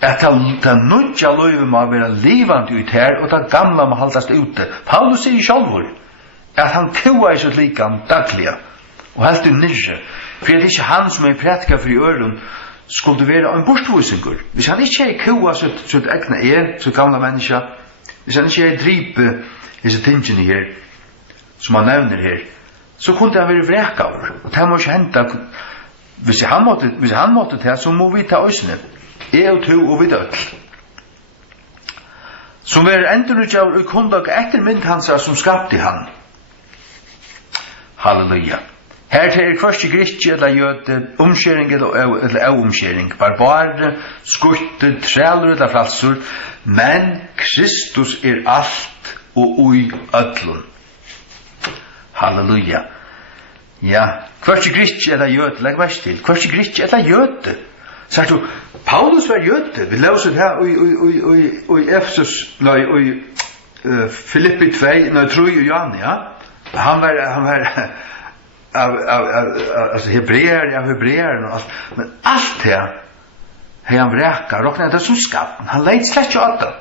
at det nudja luiv må være livande ut her, og det gamla må haltast ute. Paulus sier sjálfur, at han kua i sitt likam dagliga, og helt nirre, for det er ikke han som er prætika for i øren, skulle være en bortvoisingur. Hvis han ikke er kua sitt egna sitt gamla menneska, hvis han ikke er dripe disse tingene her, som han nevner her, så kunne han være vrekaver. Og det må ikke hente, hvis han måtte det, så må vi ta øysene. Jeg og to og vi død. Som er endurutjaver og kundag etter mynd hans som skapte han. Halleluja. Her til kvørste gritje eller jøde, omskjering eller avomskjering, barbarer, skutte, træler eller fralsur, men Kristus er alt og ui ødlun. Halleluja. Ja, kvørste gritje eller jøde, legg vers til, kvørste gritje eller jøde. Sagt du, Paulus var jøde, vi løser det her i Efesus, i Filippi 2, Troi og Jan, ja. Han var av hebreer, men alt det har han vreka, råkna det som skapen, han leit slett jo alt det.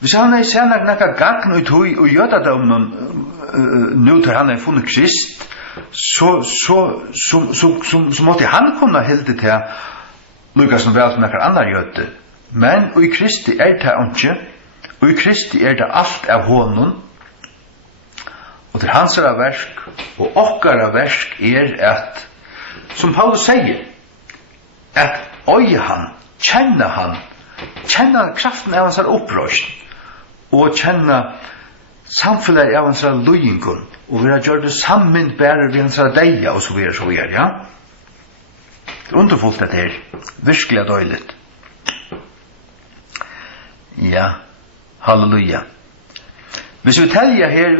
Hvis han er senere nekka gagn og jødadom nu til han er funnet Krist, så måtte han kunne hilde til Lukas som vel som nekkar annar jøde. Men og i Kristi er det ikke, og i Kristi er det alt av honom, og til hans versk, og okkara versk er at, som Paulus sier, at øye han, kjenne kraften av hans opprørst, og kjenne samfunnet av hans løyingun, og vi har gjort det sammen bare ved hans deia, og så videre, ja. Det er underfullt dette her, virkelig døyligt. Ja, halleluja. Hvis vi teljer her,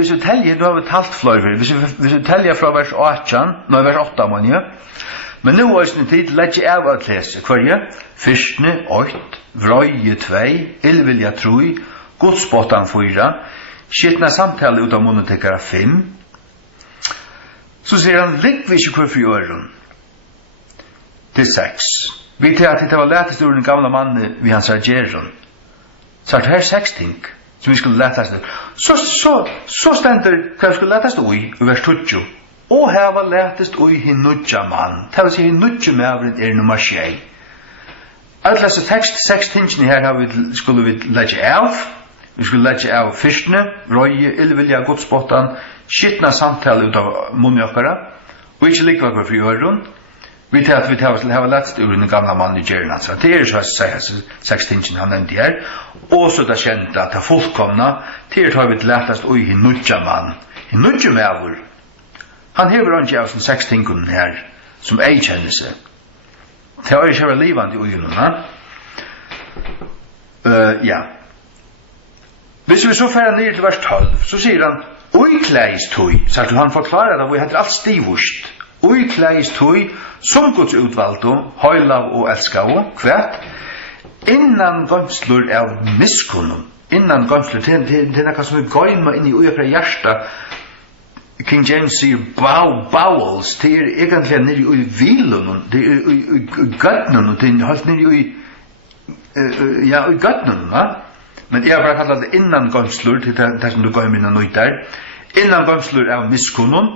nå har vi talt flere, hvis vi teljer fra vers 8, men nå er det tid, lett ikke av å lese, hver fyrstne 8, vrøye 2, illvilja 3, godsbåtan 4, skittna samtale ut av monotekara 5, så sier han, ligg vi ikke hver for jøren, til 6. Vi til at det var lettest ur den gamla mannen vi hans gjeron. Så er det her 6 ting som vi skulle lettest ur. Så stender hva vi skulle lettest ui vers 20. Og her var lettest ui hin nudja mann. Det vil si hin nudja mavren er nummer 6. Alt disse 6 tingene her skulle vi legge av. Vi skulle legge av fyrstene, røye, illvilja, godsbåtan, skittna samtale ut av munnjokkara, og ikke likva hver for jøren. Vi tar at vi har lettest ur den gamla mannen i Gjeren, altså. Det er så å si 6 tingene han nevnte her. Og så det kjente at det fullkomna, til har vi lettest ui hin nudja mann. Hin nudja mavur. Han hever ikke av 6 tingene her, som ei kjenner seg. Det er ikke vært livande ui hinna. Ja. Hvis vi så færer ned til vers 12, så sier han, ui kleist hui, så han forklarer at vi heter alt stivust. Ui kleist hui, som Guds utvaldo, høylav og elskav, kvært, innan gømslur av miskunnum, innan gamsler, det er noe som vi gøymer inn i øyakra hjärsta. King James sier bowels, det er egentlig nere i vilen, det er i gøtnen, det er helt nere i gøtnen, va? Men jeg har bare kallat det innan gamsler, til det som du gøymer innan nøyt der. Innan gamsler av miskunnen,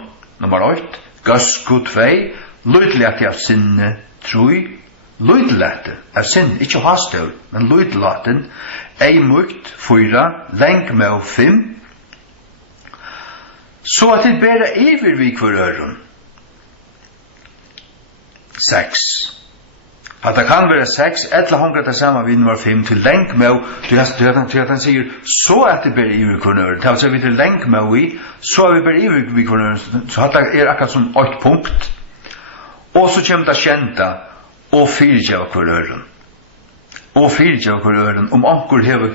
nummer 8, Gøsku 2, lydlete av sinne 3, lydlete av sinne, ikke hastøv, men lydlaten, eimukt 4, lengmøv 5, så at det bæra iver vi kvar øren. 6. At det kan være 6, eller hongra det samme vi nummer 5 til lengmøv, til at han sier, så at det bæra iver kvar øren. Til at vi til lengmøv i, så at vi bæra iver vi kvar øren. Så at det er akkurat som 8 punkt. Og så kommer det kjenta, og fyrtjeva kvar øren. Og fyrtjeva kvar øren, om anker hever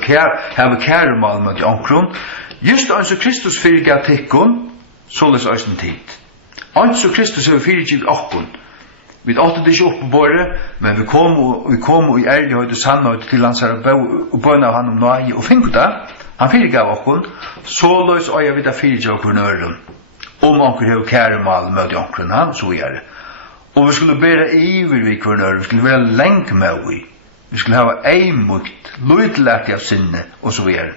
kæremal med ankron, just ans og Kristus fyrtjeva tikkun, såles eisen tid. Ans og Kristus hever fyrtjeva okkun. Vi åtte det ikke opp på båret, men vi kom i ærlighet og sannhet til hans her og bønne av han om nøye og finne det. Han fyrtjeva okkun, såles øya vidt av fyrtjeva kvar øren. Om anker hever kæremal med ankron, han så gjør det. Og vi skulle bæra iver vi kvar øren, vi skulle være lenk med vi. Vi skulle hava eimukt, lydlete av sinne, og så videre.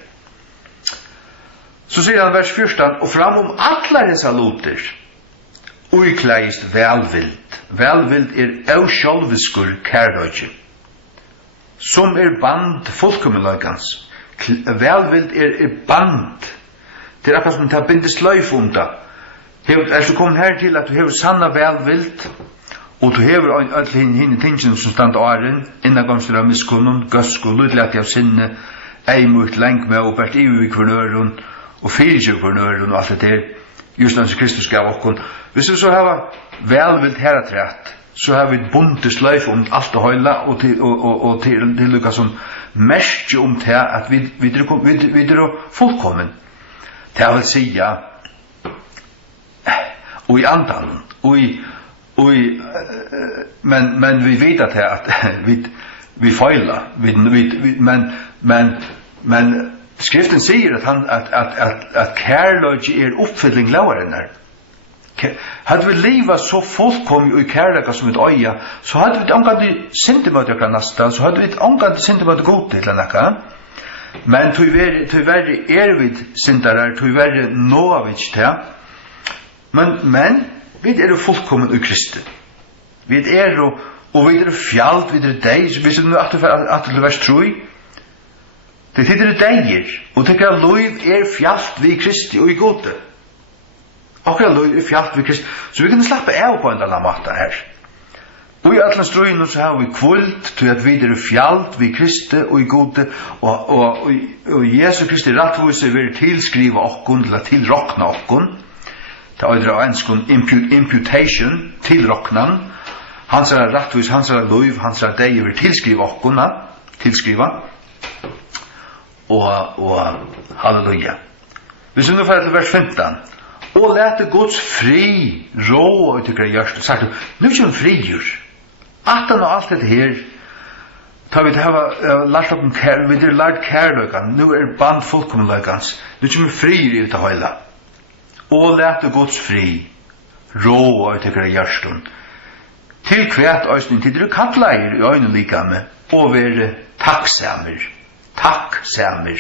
Så sier han vers 14, og fram alla dessa luter, uikleist velvild. Velvild er sjálviskur kærløyge, som band fullkommenløygans. Velvild er band. Det akkurat som det bindes løyf det. Er så kommet her til at du hever sanna velvild, og du hever alle henne tingene som stand åren, innan gamsler av miskunnen, gøsku, lydlete av sinne, eimut, lenk med, og bært iver i kvarnøren, og fyrtjøv kvarnøren, og alt det der, just hans Kristus gav okkon. Hvis vi så har velvild herretrætt, så har vi bundet sløyf alt det høyla, og til lukka som mest til at vi er fullkommen. Det vil sige, og i andan, men vi vet at vi feilar, men skriften sier at kærløyge er oppfylling lovaren her. Hadde vi livet så fullkomlig i kærløyga som et øya, så hadde vi omgått syndemøte akkurat nasta, så hadde vi omgått syndemøte god til nekka. Men tyverre vi syndarar, tyverre nå vi ikke til. Men vi er fullkommen i Kristi. Vi er og vi er fjalt, vi er deg, hvis vi nu at vers 3, det heter deir, og det er lov fjalt vi Kristi og i gode. Akkurat lov fjalt vi Kristi. Så vi kan slappe av på en eller måte her. Og i alle strøyene så har vi kvult til at vi er fjalt vi Kristi og i gode, og Jesu Kristi rettvise vil tilskrive okkon, eller tilrokna okkon. Det er av enskon imputation, tilroknan. Hans er rettvis, hans er lov, hans er deg vil tilskrive okkon, tilskriva. Og halleluja. Hvis vi nå får til vers 15, og lete Guds fri rå og tykker jeg gjørst, sagt du, nu er ikke frigjør. Atan og alt dette her, tar vi til å lært opp vi har lært kærløygan, nu er band fullkommenløygans, nu er ikke frigjør i dette høyla. Og lete Guds fri rå og tykker jeg gjørst, til kvært øysten, til dere kattleier i øynene likame, og være takksamer. Takk, samer.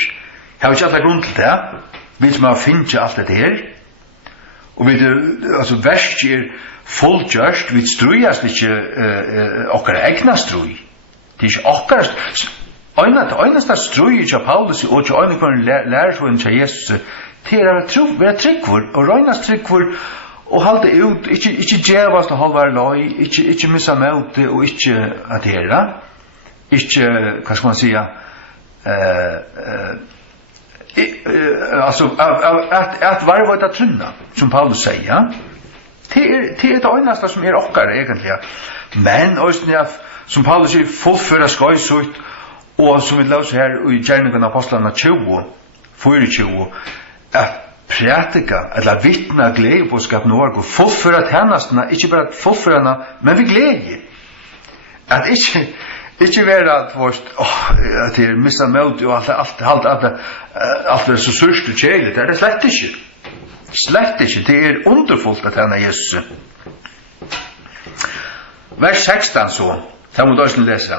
Jeg har ikke alle grunn til det. Vi som har finnet alt dette her. Og vi altså, verst er fullgjørst. Vi strøyast ikke okkar egna strøy. Det er ikke okkar øyneste strøy ikke av Paulus og ikke øyneste for en lærersvåen til Jesus. Det er å være tryggvår og røynast tryggvår og halde ut, ikke djevast og halvare løy, ikke missa møte og ikke atera. Ikke, hva skal man sige, altså at varva det trunna som Paulus sier det er det øyneste som er okkar egentlig men også som Paulus sier fullføra skøysut og som vi løser her i gjerningen av apostlene 24 at prætika eller vittna glede på skap Norge fullføra tjenestene ikke bare fullføra men vi glede at Ikke være at at det mista mot og alt er så sørst og kjeilig. Det er slett ikke. Slett ikke. Det underfullt at han Jesus. Vers 16 så. Det må du også lese.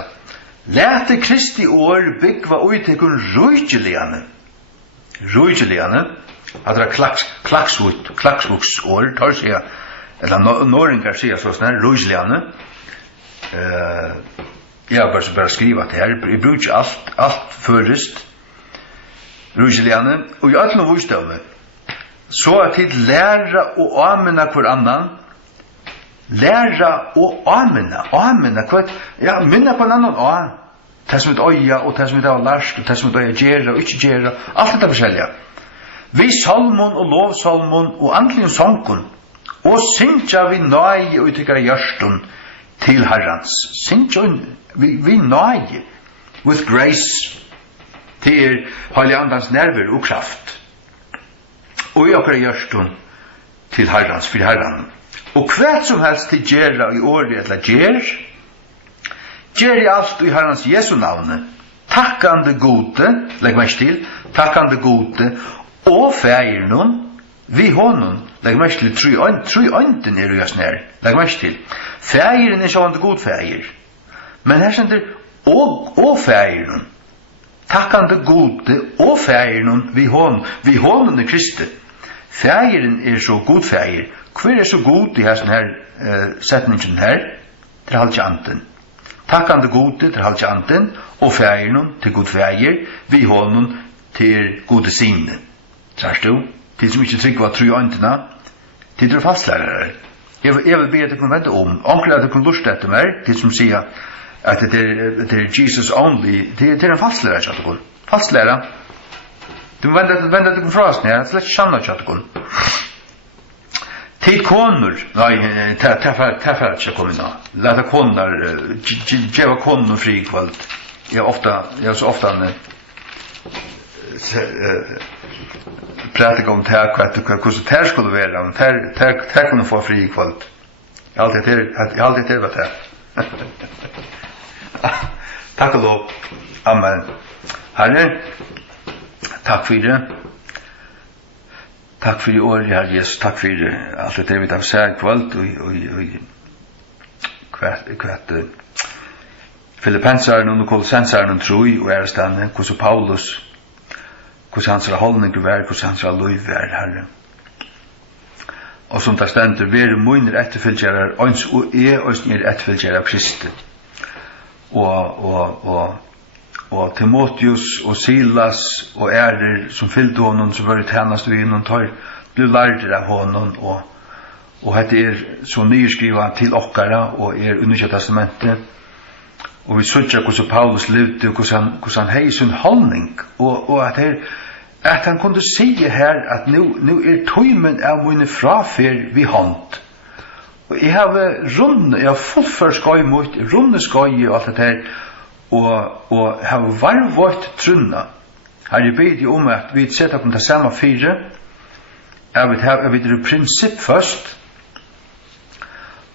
Læte Kristi år byggva uitekun rujtjeliane. Rujtjeliane. At det klaksvuksår, tar seg, eller norringar sier sånn, rujtjeliane. Jeg har bare skrivet det her. Jeg bruker ikke alt først. Rujtjeliane. Og i alt noe vurstøve. Så at de læra og amena hver annan. Læra og amena. Amena, ja, minna på en annan a. Det som er øya, og det som er lærst, og det som er gjerra, og ikke gjerra. Alt dette forskjellige. Vi salmon og lovsalmon og andlige sången, og synkja vi nøye og utykkere hjertun til Herrans. Synkja vi nøye with grace til Heilig Andans nerver og kraft. Og i okkara hjertun til Herrans, for Herran. Og hvert som helst til gjerra i året eller gjer i alt i Herrans Jesu navne, takkande gode, legg meg til, takkande gode, og fægirnum, vi honom, legg meg til, tru ønden er jo snær, legg meg til. Fægiren er sånn god fægir, men her sender, og fægirnum, takkande gode, og fægirnum, vi honom er Kristi. Fægiren er så god fægir. Hver er så god i her setningen her? Det er halvtje anten. Takkande gode til halvtje anten, og fægirnum til god fægir, vi honom til gode sine. Trarst du? Til som ikke trykker at tru øyntene, til dere fastlærere. Jeg vil be at dere kan vente om. Omkring at dere kan lust etter meg, til som sier at det er Jesus only, til en fastlærer, kjøtt dere. Fastlærer. Du må vente at dere kan fra oss ned, slett ikke kjannet, kjøtt dere. Til koner, nei, teffer ikke komme nå. Leta koner, djeva koner fri i kveld. Jeg er så ofte pratar om det hur det skulle vara, men det kunde få fri i kveld. Jag har alltid det varit det. Tack och lov. Amen. Herre, tack för det. Tack för det år, Herre Jesus. Tack för allt det vi har sagt kveld och kvart Filippensaren og Kolossensaren tror og er stande, hvordan Paulus, hvordan hans holdning er, hvordan hans lov er, Herre. Og som det stender, vi er munner etterfølgjere, og er etterfølgjere av Kristi. Og Timotheus og Silas og ærer som fyllde honom, som var i tjenest ved innom tar, ble lærere av honom, og dette så nyskrivet til okkara, og under Nye testamentet. Og vi søtter hvordan Paulus levde, og hvordan han hei sin holdning, og at han kunne si her at nå tøymen av mine frafer vi hånd. Og jeg har fullført skøy mot, runde skøy og alt det her, og har varvått trunna. Her jeg bedt om at vi setter på det samme fire, jeg vet det prinsipp først,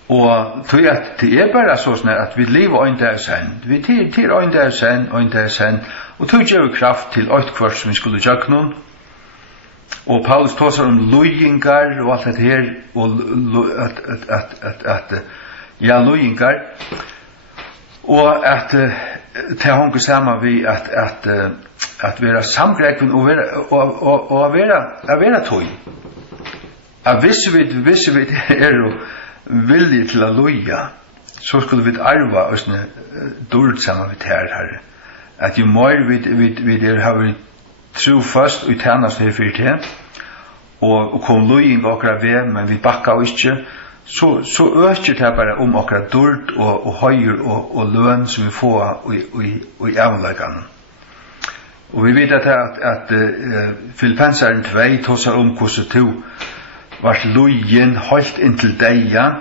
og tog at det er bare sånn at vi lever øyne der sen. Vi til øyne der sen, og tog gjør kraft til øyne kvart som vi skulle gjøre noen. Og Paulus tar seg om løyingar og alt det her, og løyingar. Og at det honker sammen vi at være samgrekken og være tøy. At hvis vi er jo villig til å loja, så skulle vi arva oss dårlig sammen med herre. At jo mer vi har vi tro først og tjenest her for det, og kom lojing akkurat ved, men vi bakka og ikke, så øker det bare om akkurat dårlig og høyre og løn som vi får i avleggene. Og vi vet at Filippensaren 2 tar seg om hvordan to vart lojen holdt inntil deia,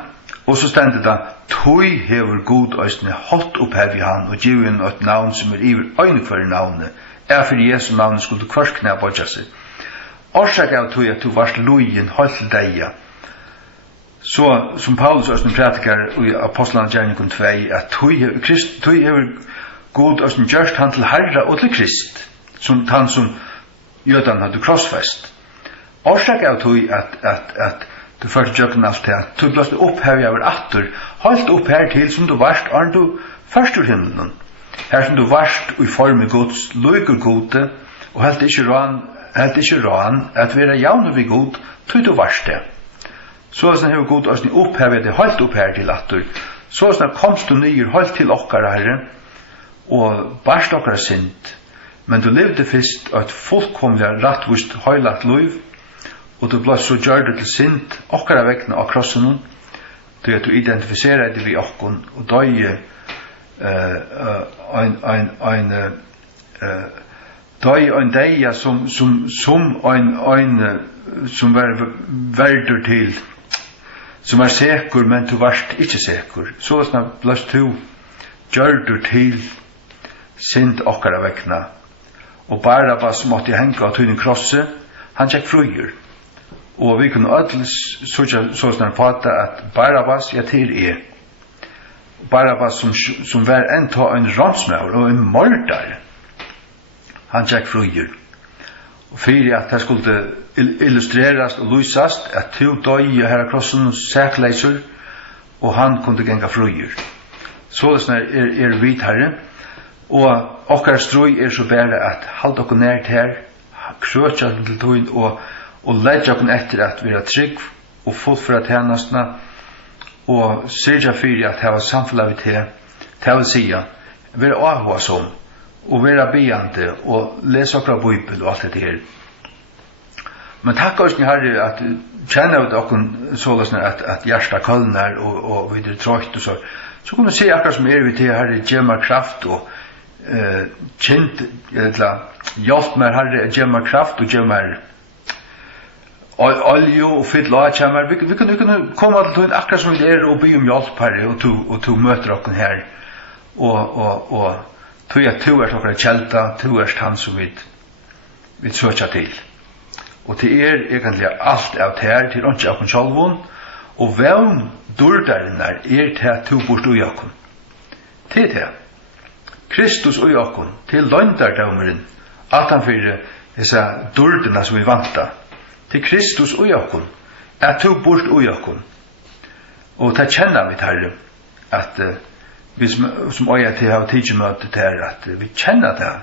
og så stendet det, «Tøy hever god østene holdt opp her i han, og givet en et navn som iver øyne for navnet, for Jesu navnet skulle kvart knæ bodja seg. Årsak av tøy at du vart lojen holdt til deia». Så, som Paulus østene pratikar i Apostlene Gjerningen 2, at tøy hever God og som gjørst han til Herre og til Krist, som han som jødan hadde krossfest. Årsak av tog at du først jøkken alt det, at du blåst opp her jeg var atter, holdt opp her til som du varst, og du først ur himmelen. Her som du varst i form av Guds løyger gode, og helt ikke råan, at vi er javne ved god, tog du varst det. Så sånn hever god oss opp her, det holdt opp her til atter. Så sånn komst du nyer, holdt til okkara herre, og barst okkara sint, men du levde fyrst et fullkomlig rattvist høylagt liv, og du ble så gjør det til sint okkara vekkene av krossen, til at du identifiserer det vi okkon, og døye en deia som var verdur til, som var sekur, men du varst ikke sekur. Så ble du gjør til sint okkara vekkene, og Barabbas måtte henge av tøyne krosse, han tjekk fruger. Og vi kunne ødels sånn på at Barabbas, ja, til Barabbas som var en ramsmaur og en mordar, han tjekk fruger. Og fyrir at det skulle illustrerast og lysast at to døy her av krossen sækleiser, og han kunne genga fruger. Sånn vit herre, og okkar strøy så bare at halda okkur nært her, krøtja til tøyn og leidja okkur etter at vi er trygg og fullfra tjenestene og syrja fyrir at heva samfunnet vi til å sija være avhva som og være biande og lese okra bibel og alt det her. Men takk oss ni herre at kjenner vi okkur sånn at hjärsta kallnar og vi er trågt og så kunne vi se akkurat som vi til herre gjemmer kraft og kjent hjelp meg herre gjemmer kraft og gjemmer olje og fylla av kjemmer. Vi kunne komme til tog akkurat som vi og be om hjelp herre og to møter okken her og tog at to okkara kjelta, to han som vi søkja til. Og til egentlig alt av her til åndsja okken sjalvun og vevn durdarinnar til at to bort ui okken. Til det. Kristus ui okkun til løgndardaumeren at han fyrir dessa durdina som vi vanta til Kristus ui okkun at tu bort ui okkun og ta kjenna vi herre at vi som øya til hava tidsmøte til at vi kjenna det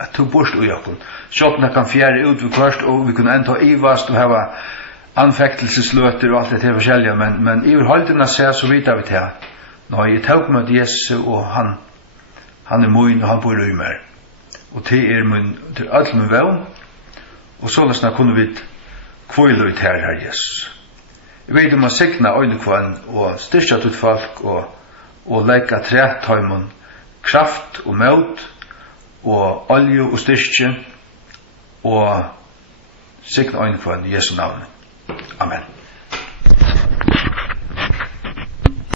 at tu bort ui okkun sjåpna kan fjære ut vi kvart og vi kunne enda ivast og hava anfektelsesløter og alt det til forskjellige men i urholdina ser så vita vi til nå jeg tåg med Jesus og han mun og han bor i meg. Og til mun til alt min vevn. Og så løsna kunne vi kvile ut her Jesus. Jeg vet om å signa øynekvann og styrka til folk og leika trættøymon kraft og møt og olje og styrke og signa øynekvann i Jesu navn.